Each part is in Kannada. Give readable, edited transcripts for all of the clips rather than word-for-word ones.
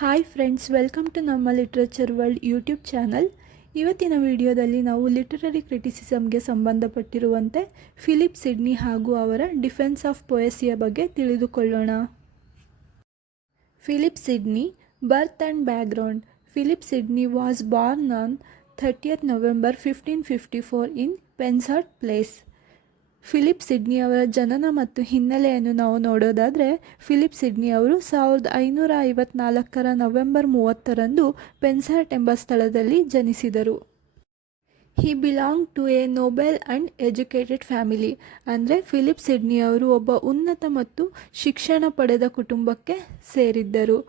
ಹಾಯ್ ಫ್ರೆಂಡ್ಸ್, ವೆಲ್ಕಮ್ ಟು ನಮ್ಮ ಲಿಟ್ರೇಚರ್ ವರ್ಲ್ಡ್ ಯೂಟ್ಯೂಬ್ ಚಾನಲ್. ಇವತ್ತಿನ ವಿಡಿಯೋದಲ್ಲಿ ನಾವು ಲಿಟರರಿ ಕ್ರಿಟಿಸಿಸಮ್ಗೆ ಸಂಬಂಧಪಟ್ಟಿರುವಂತೆ ಫಿಲಿಪ್ ಸಿಡ್ನಿ ಹಾಗೂ ಅವರ ಡಿಫೆನ್ಸ್ ಆಫ್ ಪೊಯಸಿಯ ಬಗ್ಗೆ ತಿಳಿದುಕೊಳ್ಳೋಣ. Philip Sidney birth and background. Philip Sidney was born on 30th November 1554 in Penshurst place. Philip Sidney ಅವರ ಜನನ ಮತ್ತು ಹಿನ್ನೆಲೆಯನ್ನು ನಾವು ನೋಡೋದಾದರೆ, ಫಿಲಿಪ್ ಸಿಡ್ನಿ ಅವರು 1554 ನವೆಂಬರ್ 30ರಂದು ಪೆನ್ಸಾರ್ಟ್ ಎಂಬ ಸ್ಥಳದಲ್ಲಿ ಜನಿಸಿದರು. He belong to a noble and educated family. ಅಂದರೆ ಫಿಲಿಪ್ ಸಿಡ್ನಿ ಅವರು ಒಬ್ಬ ಉನ್ನತ ಮತ್ತು ಶಿಕ್ಷಣ ಪಡೆದ ಕುಟುಂಬಕ್ಕೆ ಸೇರಿದ್ದರು.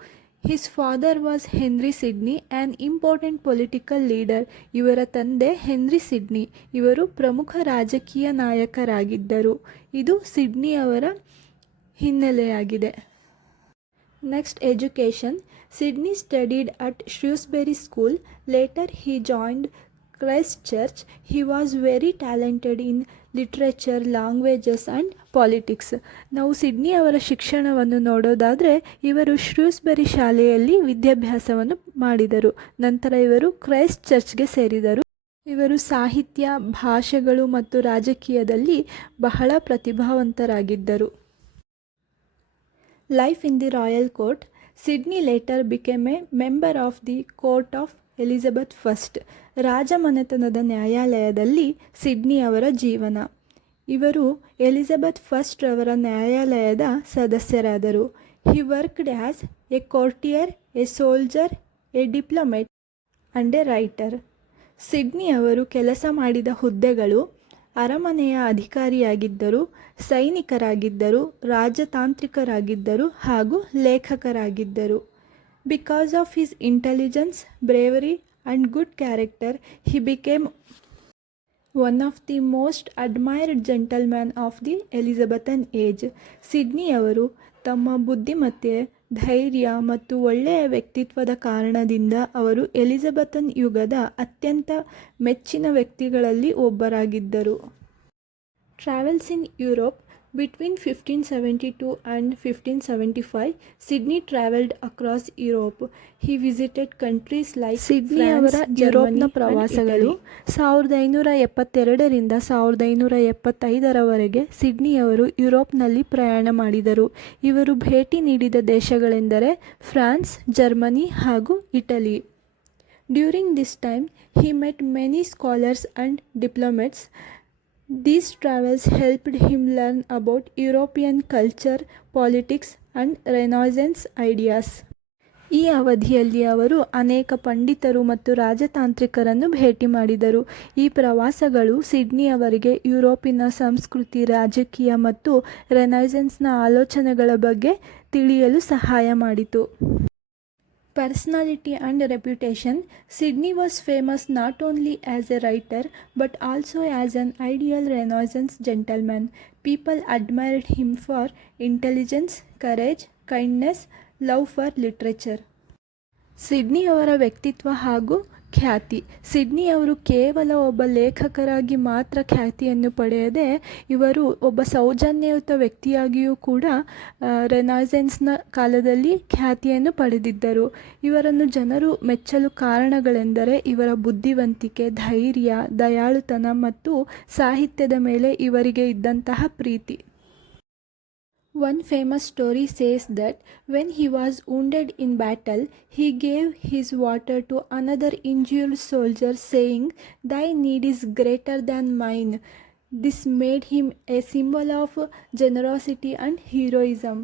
His father was Henry Sidney, an important political leader. ಇವರ ತಂದೆ ಹೆನ್ರಿ ಸಿಡ್ನಿ, ಇವರು ಪ್ರಮುಖ ರಾಜಕೀಯ ನಾಯಕರಾಗಿದ್ದರು. ಇದು ಸಿಡ್ನಿ ಅವರ ಹಿನ್ನೆಲೆಯಾಗಿದೆ. Next, education. Sidney studied at Shrewsbury school. Later he joined Christ Church. He was very talented in literature, languages and politics. ನಾವು ಸಿಡ್ನಿ ಅವರ ಶಿಕ್ಷಣವನ್ನು ನೋಡೋದಾದರೆ, ಇವರು ಶ್ರೂಸ್ಬೆರಿ ಶಾಲೆಯಲ್ಲಿ ವಿದ್ಯಾಭ್ಯಾಸವನ್ನು ಮಾಡಿದರು. ನಂತರ ಇವರು ಕ್ರೈಸ್ಟ್ ಚರ್ಚ್ಗೆ ಸೇರಿದರು. ಇವರು ಸಾಹಿತ್ಯ, ಭಾಷೆಗಳು ಮತ್ತು ರಾಜಕೀಯದಲ್ಲಿ ಬಹಳ ಪ್ರತಿಭಾವಂತರಾಗಿದ್ದರು. Life in the royal court. Sidney later became a member of the court of Elizabeth first. ರಾಜಮನೆತನದ ನ್ಯಾಯಾಲಯದಲ್ಲಿ ಸಿಡ್ನಿ ಅವರ ಜೀವನ. ಇವರು ಎಲಿಜಬೆತ್ ಫಸ್ಟ್ ರವರ ನ್ಯಾಯಾಲಯದ ಸದಸ್ಯರಾದರು. He worked as a courtier, a soldier, a diplomat and a writer. Sidney ಅವರು ಕೆಲಸ ಮಾಡಿದ ಹುದ್ದೆಗಳು: ಅರಮನೆಯ ಅಧಿಕಾರಿಯಾಗಿದ್ದರು, ಸೈನಿಕರಾಗಿದ್ದರು, ರಾಜತಾಂತ್ರಿಕರಾಗಿದ್ದರು ಹಾಗೂ ಲೇಖಕರಾಗಿದ್ದರು. Because of his intelligence, bravery and good character, he became one of the most admired gentlemen of the Elizabethan age. Sidney ಅವರು ತಮ್ಮ ಬುದ್ಧಿಮತ್ತೆ, ಧೈರ್ಯ ಮತ್ತು ಒಳ್ಳೆಯ ವ್ಯಕ್ತಿತ್ವದ ಕಾರಣದಿಂದ ಅವರು ಎಲಿಜಬೆಥನ್ ಯುಗದ ಅತ್ಯಂತ ಮೆಚ್ಚಿನ ವ್ಯಕ್ತಿಗಳಲ್ಲಿ ಒಬ್ಬರಾಗಿದ್ದರು. Travels in Europe. Between 1572 and 1575, Sydney travelled across Europe. He visited countries like Sidney ಅವರ ಯುರೋಪ್ನ ಪ್ರವಾಸಗಳು 1572ರಿಂದ 1575ರವರೆಗೆ ಸಿಡ್ನಿ ಅವರು ಯುರೋಪ್ನಲ್ಲಿ ಪ್ರಯಾಣ ಮಾಡಿದರು. ಇವರು ಭೇಟಿ ನೀಡಿದ ದೇಶಗಳೆಂದರೆ ಫ್ರಾನ್ಸ್, ಜರ್ಮನಿ ಹಾಗೂ Italy. During this time he met many scholars and diplomats. These travels helped him learn about European culture, politics and Renaissance ideas. ಈ ಅವಧಿಯಲ್ಲಿ ಅವರು ಅನೇಕ ಪಂಡಿತರು ಮತ್ತು ರಾಜತಾಂತ್ರಿಕರನ್ನು ಭೇಟಿ ಮಾಡಿದರು. ಈ ಪ್ರವಾಸಗಳು ಸಿಡ್ನಿ ಅವರಿಗೆ ಯುರೋಪಿನ ಸಂಸ್ಕೃತಿ, ರಾಜಕೀಯ ಮತ್ತು ರೆನೈಸೆನ್ಸ್ನ ಆಲೋಚನೆಗಳ ಬಗ್ಗೆ ತಿಳಿಯಲು ಸಹಾಯ ಮಾಡಿತು. Personality and reputation. Sydney was famous not only as a writer but also as an ideal Renaissance gentleman. People admired him for intelligence, courage, kindness, love for literature. Sidney ಅವರ ವ್ಯಕ್ತಿತ್ವ ಹಾಗೂ ಖ್ಯಾತಿ. ಸಿಡ್ನಿ ಅವರು ಕೇವಲ ಒಬ್ಬ ಲೇಖಕರಾಗಿ ಮಾತ್ರ ಖ್ಯಾತಿಯನ್ನು ಪಡೆಯದೆ, ಇವರು ಒಬ್ಬ ಸೌಜನ್ಯಯುತ ವ್ಯಕ್ತಿಯಾಗಿಯೂ ಕೂಡ ರೆನೈಸೆನ್ಸ್ನ ಕಾಲದಲ್ಲಿ ಖ್ಯಾತಿಯನ್ನು ಪಡೆದಿದ್ದರು. ಇವರನ್ನು ಜನರು ಮೆಚ್ಚಲು ಕಾರಣಗಳೆಂದರೆ ಇವರ ಬುದ್ಧಿವಂತಿಕೆ, ಧೈರ್ಯ, ದಯಾಳುತನ ಮತ್ತು ಸಾಹಿತ್ಯದ ಮೇಲೆ ಇವರಿಗೆ ಇದ್ದಂತಹ ಪ್ರೀತಿ. One famous story says that when he was wounded in battle, he gave his water to another injured soldier, saying, "Thy need is greater than mine." This made him a symbol of generosity and heroism.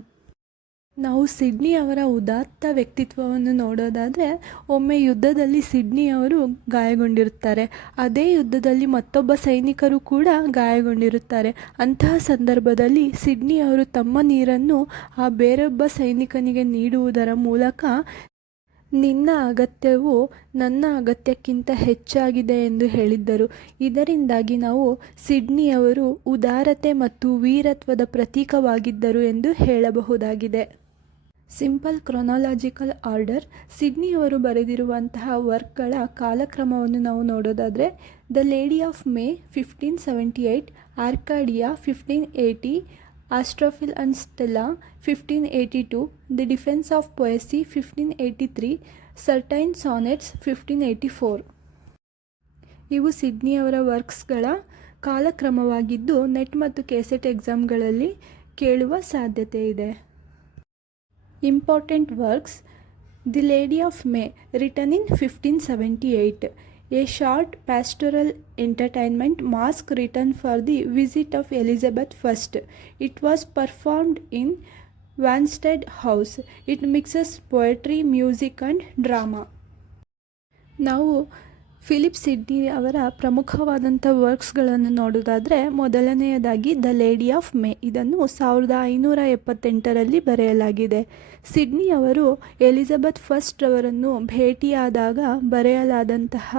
ನಾವು ಸಿಡ್ನಿ ಅವರ ಉದಾತ್ತ ವ್ಯಕ್ತಿತ್ವವನ್ನು ನೋಡೋದಾದರೆ, ಒಮ್ಮೆ ಯುದ್ಧದಲ್ಲಿ ಸಿಡ್ನಿ ಅವರು ಗಾಯಗೊಂಡಿರುತ್ತಾರೆ. ಅದೇ ಯುದ್ಧದಲ್ಲಿ ಮತ್ತೊಬ್ಬ ಸೈನಿಕರು ಕೂಡ ಗಾಯಗೊಂಡಿರುತ್ತಾರೆ. ಅಂತಹ ಸಂದರ್ಭದಲ್ಲಿ ಸಿಡ್ನಿ ಅವರು ತಮ್ಮ ನೀರನ್ನು ಆ ಬೇರೊಬ್ಬ ಸೈನಿಕನಿಗೆ ನೀಡುವುದರ ಮೂಲಕ, ನಿನ್ನ ಅಗತ್ಯವು ನನ್ನ ಅಗತ್ಯಕ್ಕಿಂತ ಹೆಚ್ಚಾಗಿದೆ ಎಂದು ಹೇಳಿದ್ದರು. ಇದರಿಂದಾಗಿ ನಾವು ಸಿಡ್ನಿ ಅವರು ಉದಾರತೆ ಮತ್ತು ವೀರತ್ವದ ಪ್ರತೀಕವಾಗಿದ್ದರು ಎಂದು ಹೇಳಬಹುದಾಗಿದೆ. Simple chronological order. ಸಿಡ್ನಿ ಅವರು ಬರೆದಿರುವಂತಹ ವರ್ಕ್ಗಳ ಕಾಲಕ್ರಮವನ್ನು ನಾವು ನೋಡೋದಾದರೆ, the lady of May 1578, ಆರ್ಕಾಡಿಯಾ 1580, Astrophil and Stella 1582, The Defense of Poesy 1583, Certain Sonnets 1584. ಇವು ಸಿಡ್ನಿಯವರ ವರ್ಕ್ಸ್ಗಳ ಕಾಲಕ್ರಮವಾಗಿದ್ದು ನೆಟ್ ಮತ್ತು ಕೆಸೆಟ್ ಎಕ್ಸಾಮ್ಗಳಲ್ಲಿ ಕೇಳುವ ಸಾಧ್ಯತೆ ಇದೆ. Important works: the lady of May return in 1578, A short pastoral entertainment masque written for the visit of Elizabeth I. It was performed in Wanstead House. It mixes poetry, music and drama. ನಾವು ಫಿಲಿಪ್ ಸಿಡ್ನಿ ಅವರ ಪ್ರಮುಖವಾದಂಥ ವರ್ಕ್ಸ್ಗಳನ್ನು ನೋಡೋದಾದರೆ ಮೊದಲನೆಯದಾಗಿ ದ ಲೇಡಿ ಆಫ್ ಮೇ, ಇದನ್ನು 1578ರಲ್ಲಿ ಬರೆಯಲಾಗಿದೆ. ಸಿಡ್ನಿ ಅವರು ಎಲಿಜಬೆತ್ ಫಸ್ಟ್ ರವರನ್ನು ಭೇಟಿಯಾದಾಗ ಬರೆಯಲಾದಂತಹ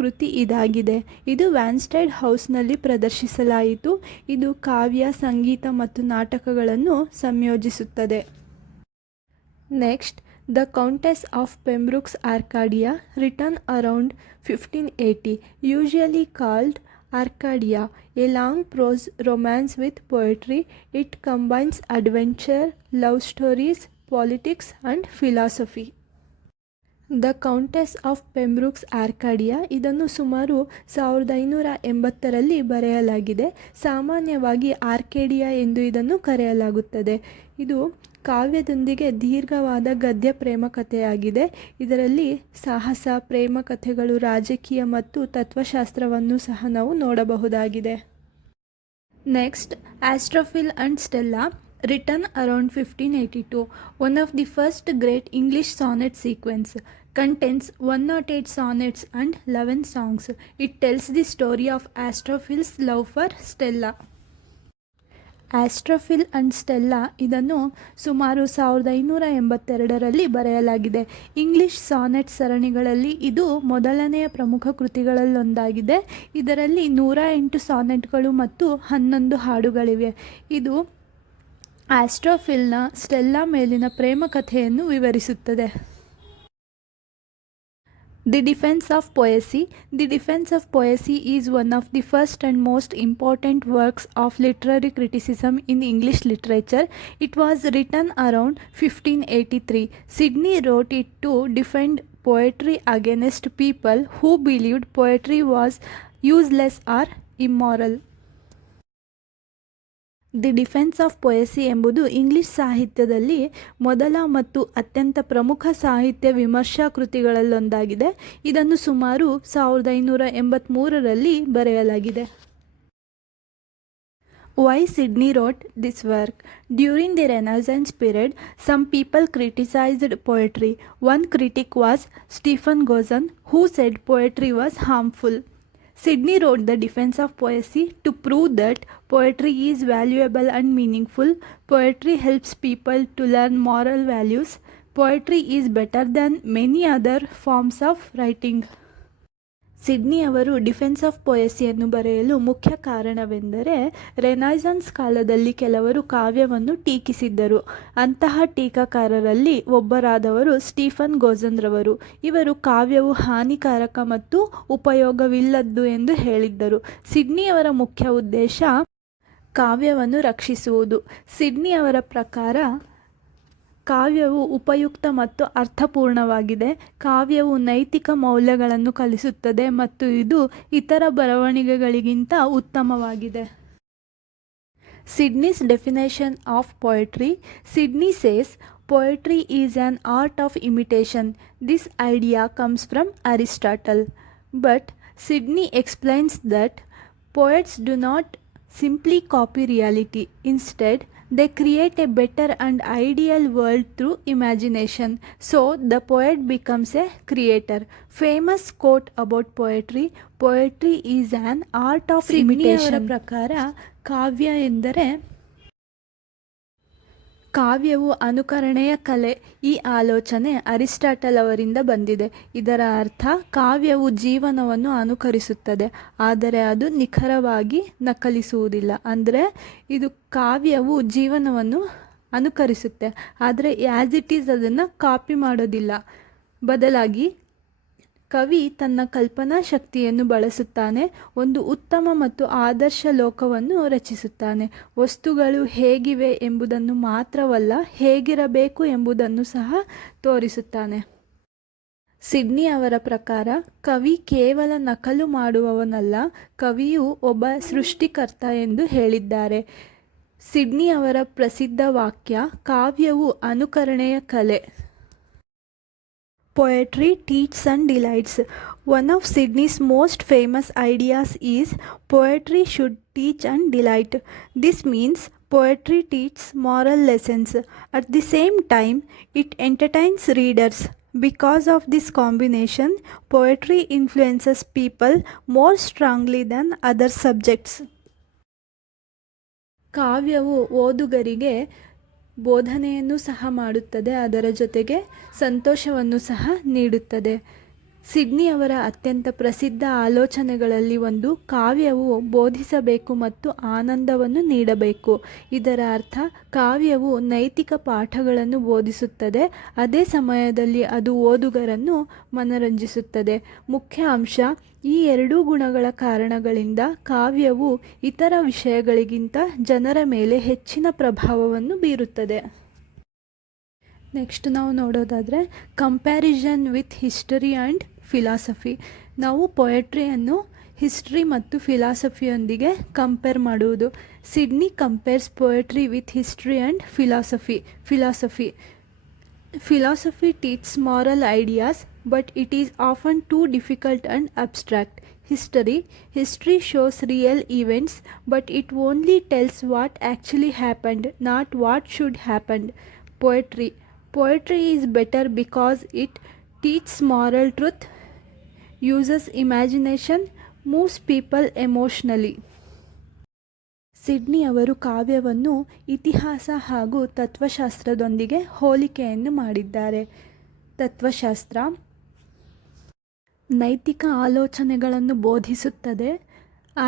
ಕೃತಿ ಇದಾಗಿದೆ. ಇದು ವ್ಯಾನ್ಸ್ಟೆಡ್ ಹೌಸ್ನಲ್ಲಿ ಪ್ರದರ್ಶಿಸಲಾಯಿತು. ಇದು ಕಾವ್ಯ, ಸಂಗೀತ ಮತ್ತು ನಾಟಕಗಳನ್ನು ಸಂಯೋಜಿಸುತ್ತದೆ. Next, the countess of Pembroke's Arcadia written around 1580, usually called Arcadia, a long prose romance with poetry. It combines adventure, love stories, politics and philosophy. The countess of Pembroke's Arcadia ಇದನ್ನು ಸುಮಾರು 1580ರಲ್ಲಿ ಬರೆಯಲಾಗಿದೆ. ಸಾಮಾನ್ಯವಾಗಿ ಆರ್ಕೇಡಿಯಾ ಎಂದು ಇದನ್ನು ಕರೆಯಲಾಗುತ್ತದೆ. ಇದು ಕಾವ್ಯದೊಂದಿಗೆ ದೀರ್ಘವಾದ ಗದ್ಯ ಪ್ರೇಮ ಕಥೆಯಾಗಿದೆ. ಇದರಲ್ಲಿ ಸಾಹಸ, ಪ್ರೇಮ ಕಥೆಗಳು, ರಾಜಕೀಯ ಮತ್ತು ತತ್ವಶಾಸ್ತ್ರವನ್ನು ಸಹ ನಾವು ನೋಡಬಹುದಾಗಿದೆ. Next, Astrophil and Stella written around 1582, one of the first great English sonnet sequence. Contains 108 sonnets and 11 songs. It tells the story of Astrophil's love for Stella. Astrophil and Stella ಇದನ್ನು ಸುಮಾರು 1582ರಲ್ಲಿ ಬರೆಯಲಾಗಿದೆ. ಇಂಗ್ಲಿಷ್ ಸಾನೆಟ್ ಸರಣಿಗಳಲ್ಲಿ ಇದು ಮೊದಲನೆಯ ಪ್ರಮುಖ ಕೃತಿಗಳಲ್ಲೊಂದಾಗಿದೆ. ಇದರಲ್ಲಿ 108 ಸಾನೆಟ್ಗಳು ಮತ್ತು 11 ಹಾಡುಗಳಿವೆ. ಇದು ಆಸ್ಟ್ರೋಫಿಲ್ನ ಸ್ಟೆಲ್ಲಾ ಮೇಲಿನ ಪ್ರೇಮ ಕಥೆಯನ್ನು ವಿವರಿಸುತ್ತದೆ. The Defence of Poesy. The Defence of Poesy is one of the first and most important works of literary criticism in English literature. It was written around 1583. Sidney wrote it to defend poetry against people who believed poetry was useless or immoral. The Defence of Poesy ಎಂಬುದು ಇಂಗ್ಲಿಷ್ ಸಾಹಿತ್ಯದಲ್ಲಿ ಮೊದಲ ಮತ್ತು ಅತ್ಯಂತ ಪ್ರಮುಖ ಸಾಹಿತ್ಯ ವಿಮರ್ಶಾ ಕೃತಿಗಳಲ್ಲೊಂದಾಗಿದೆ. ಇದನ್ನು ಸುಮಾರು 1583ರಲ್ಲಿ ಬರೆಯಲಾಗಿದೆ. Why Sydney wrote this work? During the Renaissance period, some people criticized poetry. One critic was Stephen Gozan, who said poetry was harmful. Sydney wrote The Defense of Poesy to prove that poetry is valuable and meaningful. Poetry helps people to learn moral values. Poetry is better than many other forms of writing. Sidney ಅವರು ಡಿಫೆನ್ಸ್ ಆಫ್ ಪೊಯೆಸಿಯನ್ನು ಬರೆಯಲು ಮುಖ್ಯ ಕಾರಣವೆಂದರೆ ರೆನೈಸನ್ಸ್ ಕಾಲದಲ್ಲಿ ಕೆಲವರು ಕಾವ್ಯವನ್ನು ಟೀಕಿಸಿದ್ದರು. ಅಂತಹ ಟೀಕಾಕಾರರಲ್ಲಿ ಒಬ್ಬರಾದವರು ಸ್ಟೀಫನ್ ಗೋಜನ್ರವರು. ಇವರು ಕಾವ್ಯವು ಹಾನಿಕಾರಕ ಮತ್ತು ಉಪಯೋಗವಿಲ್ಲದ್ದು ಎಂದು ಹೇಳಿದ್ದರು. ಸಿಡ್ನಿಯವರ ಮುಖ್ಯ ಉದ್ದೇಶ ಕಾವ್ಯವನ್ನು ರಕ್ಷಿಸುವುದು. ಸಿಡ್ನಿಯವರ ಪ್ರಕಾರ ಕಾವ್ಯವು ಉಪಯುಕ್ತ ಮತ್ತು ಅರ್ಥಪೂರ್ಣವಾಗಿದೆ. ಕಾವ್ಯವು ನೈತಿಕ ಮೌಲ್ಯಗಳನ್ನು ಕಲಿಸುತ್ತದೆ ಮತ್ತು ಇದು ಇತರ ಬರವಣಿಗೆಗಳಿಗಿಂತ ಉತ್ತಮವಾಗಿದೆ. Sydney's definition of poetry. Sydney says, poetry is an art of imitation. This idea comes from Aristotle. But Sydney explains that poets do not simply copy reality. Instead, they create a better and ideal world through imagination. So, the poet becomes a creator. Famous quote about poetry, poetry is an art of imitation. ಅವರ ಪ್ರಕಾರ ಕಾವ್ಯ ಎಂದರೆ ಕಾವ್ಯವು ಅನುಕರಣೆಯ ಕಲೆ. ಈ ಆಲೋಚನೆ ಅರಿಸ್ಟಾಟಲ್ ಅವರಿಂದ ಬಂದಿದೆ. ಇದರ ಅರ್ಥ ಕಾವ್ಯವು ಜೀವನವನ್ನು ಅನುಕರಿಸುತ್ತದೆ, ಆದರೆ ಅದು ನಿಖರವಾಗಿ ನಕಲಿಸುವುದಿಲ್ಲ. ಅಂದರೆ ಇದು ಕಾವ್ಯವು ಜೀವನವನ್ನು ಅನುಕರಿಸುತ್ತೆ, ಆದರೆ ಆ್ಯಸ್ ಇಟ್ ಈಸ್ ಅದನ್ನು ಕಾಪಿ ಮಾಡೋದಿಲ್ಲ. ಬದಲಾಗಿ ಕವಿ ತನ್ನ ಕಲ್ಪನಾ ಶಕ್ತಿಯನ್ನು ಬಳಸುತ್ತಾನೆ, ಒಂದು ಉತ್ತಮ ಮತ್ತು ಆದರ್ಶ ಲೋಕವನ್ನು ರಚಿಸುತ್ತಾನೆ. ವಸ್ತುಗಳು ಹೇಗಿವೆ ಎಂಬುದನ್ನು ಮಾತ್ರವಲ್ಲ, ಹೇಗಿರಬೇಕು ಎಂಬುದನ್ನು ಸಹ ತೋರಿಸುತ್ತಾನೆ. ಸಿಡ್ನಿ ಅವರ ಪ್ರಕಾರ ಕವಿ ಕೇವಲ ನಕಲು ಮಾಡುವವನಲ್ಲ, ಕವಿಯು ಒಬ್ಬ ಸೃಷ್ಟಿಕರ್ತ ಎಂದು ಹೇಳಿದ್ದಾರೆ. ಸಿಡ್ನಿ ಅವರ ಪ್ರಸಿದ್ಧ ವಾಕ್ಯ, ಕಾವ್ಯವು ಅನುಕರಣೆಯ ಕಲೆ. Poetry teaches and delights. One of Sydney's most famous ideas is poetry should teach and delight. This means poetry teaches moral lessons. At the same time, it entertains readers. Because of this combination, poetry influences people more strongly than other subjects. ಕಾವ್ಯವು ಓದುಗರಿಗೆ ಬೋಧನೆಯನ್ನು ಸಹ ಮಾಡುತ್ತದೆ, ಅದರ ಜೊತೆಗೆ ಸಂತೋಷವನ್ನು ಸಹ ನೀಡುತ್ತದೆ. ಸಿಡ್ನಿ ಅವರ ಅತ್ಯಂತ ಪ್ರಸಿದ್ಧ ಆಲೋಚನೆಗಳಲ್ಲಿ ಒಂದು, ಕಾವ್ಯವು ಬೋಧಿಸಬೇಕು ಮತ್ತು ಆನಂದವನ್ನು ನೀಡಬೇಕು. ಇದರ ಅರ್ಥ, ಕಾವ್ಯವು ನೈತಿಕ ಪಾಠಗಳನ್ನು ಬೋಧಿಸುತ್ತದೆ, ಅದೇ ಸಮಯದಲ್ಲಿ ಅದು ಓದುಗರನ್ನು ಮನರಂಜಿಸುತ್ತದೆ. ಮುಖ್ಯ ಅಂಶ, ಈ ಎರಡೂ ಗುಣಗಳ ಕಾರಣಗಳಿಂದ ಕಾವ್ಯವು ಇತರ ವಿಷಯಗಳಿಗಿಂತ ಜನರ ಮೇಲೆ ಹೆಚ್ಚಿನ ಪ್ರಭಾವವನ್ನು ಬೀರುತ್ತದೆ. ನೆಕ್ಸ್ಟ್ ನಾವು ನೋಡೋದಾದರೆ comparison with history and philosophy. ನಾವು ಪೊಯೆಟ್ರಿಯನ್ನು ಹಿಸ್ಟ್ರಿ ಮತ್ತು ಫಿಲಾಸಫಿಯೊಂದಿಗೆ ಕಂಪೇರ್ ಮಾಡುವುದು. Sidney compares poetry with history and philosophy. Philosophy teaches moral ideas, but it is often too difficult and abstract. History shows real events, but it only tells what actually happened, not what should happen. Poetry is better because it teaches moral truth, uses imagination, moves people emotionally. Sidney ಅವರು ಕಾವ್ಯವನ್ನು ಇತಿಹಾಸ ಹಾಗೂ ತತ್ವಶಾಸ್ತ್ರದೊಂದಿಗೆ ಹೋಲಿಕೆಯನ್ನು ಮಾಡಿದ್ದಾರೆ. ತತ್ವಶಾಸ್ತ್ರ ನೈತಿಕ ಆಲೋಚನೆಗಳನ್ನು ಬೋಧಿಸುತ್ತದೆ,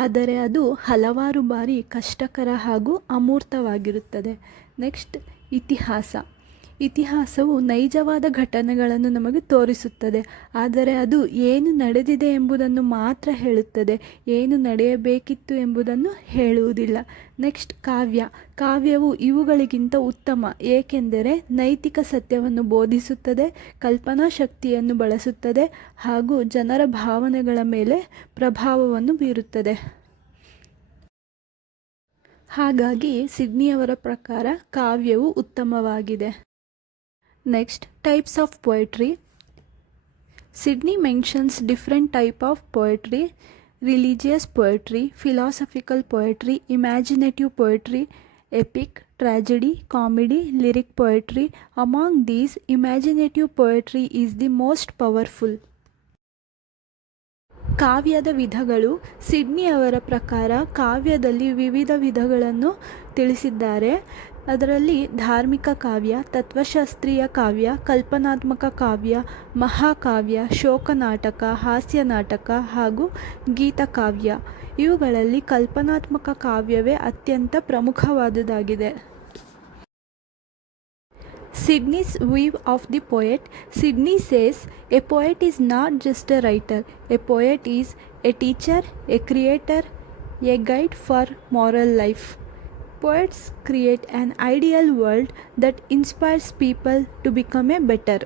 ಆದರೆ ಅದು ಹಲವಾರು ಬಾರಿ ಕಷ್ಟಕರ ಹಾಗೂ ಅಮೂರ್ತವಾಗಿರುತ್ತದೆ. ನೆಕ್ಸ್ಟ್ ಇತಿಹಾಸವು ನೈಜವಾದ ಘಟನೆಗಳನ್ನು ನಮಗೆ ತೋರಿಸುತ್ತದೆ, ಆದರೆ ಅದು ಏನು ನಡೆದಿದೆ ಎಂಬುದನ್ನು ಮಾತ್ರ ಹೇಳುತ್ತದೆ, ಏನು ನಡೆಯಬೇಕಿತ್ತು ಎಂಬುದನ್ನು ಹೇಳುವುದಿಲ್ಲ. ನೆಕ್ಸ್ಟ್ ಕಾವ್ಯವು ಇವುಗಳಿಗಿಂತ ಉತ್ತಮ, ಏಕೆಂದರೆ ನೈತಿಕ ಸತ್ಯವನ್ನು ಬೋಧಿಸುತ್ತದೆ, ಕಲ್ಪನಾ ಶಕ್ತಿಯನ್ನು ಬಳಸುತ್ತದೆ ಹಾಗೂ ಜನರ ಭಾವನೆಗಳ ಮೇಲೆ ಪ್ರಭಾವವನ್ನು ಬೀರುತ್ತದೆ. ಹಾಗಾಗಿ ಸಿಡ್ನಿಯವರ ಪ್ರಕಾರ ಕಾವ್ಯವು ಉತ್ತಮವಾಗಿದೆ. Next, types of poetry. Sydney mentions different types of poetry: religious poetry, philosophical poetry, imaginative poetry, epic, tragedy, comedy, lyric poetry. Among these, imaginative poetry is the most powerful. ಕಾವ್ಯದ ವಿಧಗಳು. ಸಿಡ್ನಿ ಅವರ ಪ್ರಕಾರ ಕಾವ್ಯದಲ್ಲಿ ವಿವಿಧ ವಿಧಗಳನ್ನು ತಿಳಿಸಿದ್ದಾರೆ. ಅದರಲ್ಲಿ ಧಾರ್ಮಿಕ ಕಾವ್ಯ, ತತ್ವಶಾಸ್ತ್ರೀಯ ಕಾವ್ಯ, ಕಲ್ಪನಾತ್ಮಕ ಕಾವ್ಯ, ಮಹಾಕಾವ್ಯ, ಶೋಕನಾಟಕ, ಹಾಸ್ಯ ನಾಟಕ ಹಾಗೂ ಗೀತಕಾವ್ಯ. ಇವುಗಳಲ್ಲಿ ಕಲ್ಪನಾತ್ಮಕ ಕಾವ್ಯವೇ ಅತ್ಯಂತ ಪ್ರಮುಖವಾದುದಾಗಿದೆ. Sydney's view of the poet. Sydney says, a poet is not just a writer. A poet is a teacher, a creator, a guide for moral life. Poets create an ideal world that inspires people to become a better.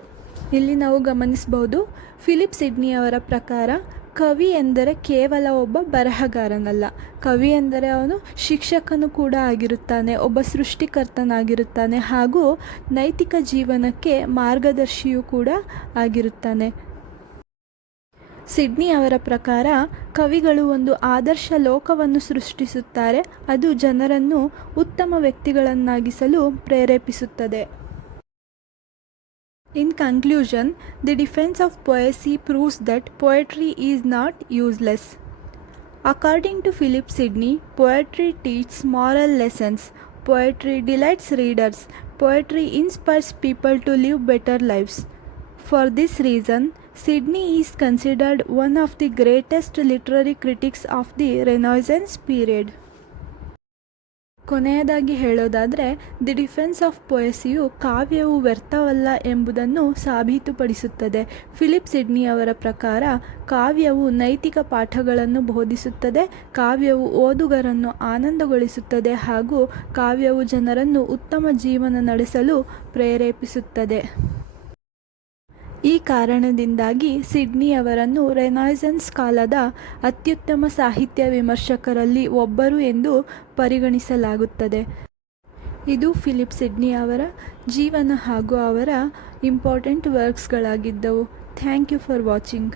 ಇಲ್ಲಿ ನಾವು ಗಮನಿಸಬಹುದು, ಫಿಲಿಪ್ ಸಿಡ್ನಿ ಅವರ ಪ್ರಕಾರ ಕವಿ ಎಂದರೆ ಕೇವಲ ಒಬ್ಬ ಬರಹಗಾರನಲ್ಲ, ಕವಿ ಎಂದರೆ ಅವನು ಶಿಕ್ಷಕನು ಕೂಡ ಆಗಿರುತ್ತಾನೆ, ಒಬ್ಬ ಸೃಷ್ಟಿಕರ್ತನಾಗಿರುತ್ತಾನೆ ಹಾಗೂ ನೈತಿಕ ಜೀವನಕ್ಕೆ ಮಾರ್ಗದರ್ಶಿಯೂ ಕೂಡ ಆಗಿರುತ್ತಾನೆ. ಸಿಡ್ನಿ ಅವರ ಪ್ರಕಾರ ಕವಿಗಳು ಒಂದು ಆದರ್ಶ ಲೋಕವನ್ನು ಸೃಷ್ಟಿಸುತ್ತಾರೆ, ಅದು ಜನರನ್ನು ಉತ್ತಮ ವ್ಯಕ್ತಿಗಳನ್ನಾಗಿಸಲು ಪ್ರೇರೇಪಿಸುತ್ತದೆ. In conclusion, the defense of poesy proves that poetry is not useless. According to Philip Sidney, poetry teaches moral lessons, poetry delights readers, poetry inspires people to live better lives. For this reason, Sidney is considered one of the greatest literary critics of the Renaissance period. ಕೊನೆಯದಾಗಿ ಹೇಳೋದಾದರೆ, ದಿ ಡಿಫೆನ್ಸ್ ಆಫ್ ಪೊಯಸಿಯು ಕಾವ್ಯವು ವ್ಯರ್ಥವಲ್ಲ ಎಂಬುದನ್ನು ಸಾಬೀತುಪಡಿಸುತ್ತದೆ. ಫಿಲಿಪ್ ಸಿಡ್ನಿ ಅವರ ಪ್ರಕಾರ ಕಾವ್ಯವು ನೈತಿಕ ಪಾಠಗಳನ್ನು ಬೋಧಿಸುತ್ತದೆ, ಕಾವ್ಯವು ಓದುಗರನ್ನು ಆನಂದಗೊಳಿಸುತ್ತದೆ ಹಾಗೂ ಕಾವ್ಯವು ಜನರನ್ನು ಉತ್ತಮ ಜೀವನ ನಡೆಸಲು ಪ್ರೇರೇಪಿಸುತ್ತದೆ. ಈ ಕಾರಣದಿಂದಾಗಿ ಸಿಡ್ನಿ ಅವರನ್ನು ರೆನಾಯ್ಸನ್ಸ್ ಕಾಲದ ಅತ್ಯುತ್ತಮ ಸಾಹಿತ್ಯ ವಿಮರ್ಶಕರಲ್ಲಿ ಒಬ್ಬರು ಎಂದು ಪರಿಗಣಿಸಲಾಗುತ್ತದೆ. ಇದು ಫಿಲಿಪ್ ಸಿಡ್ನಿ ಅವರ ಜೀವನ ಹಾಗೂ ಅವರ ಇಂಪಾರ್ಟೆಂಟ್ ವರ್ಕ್ಸ್ಗಳಾಗಿದ್ದವು. Thank you for watching.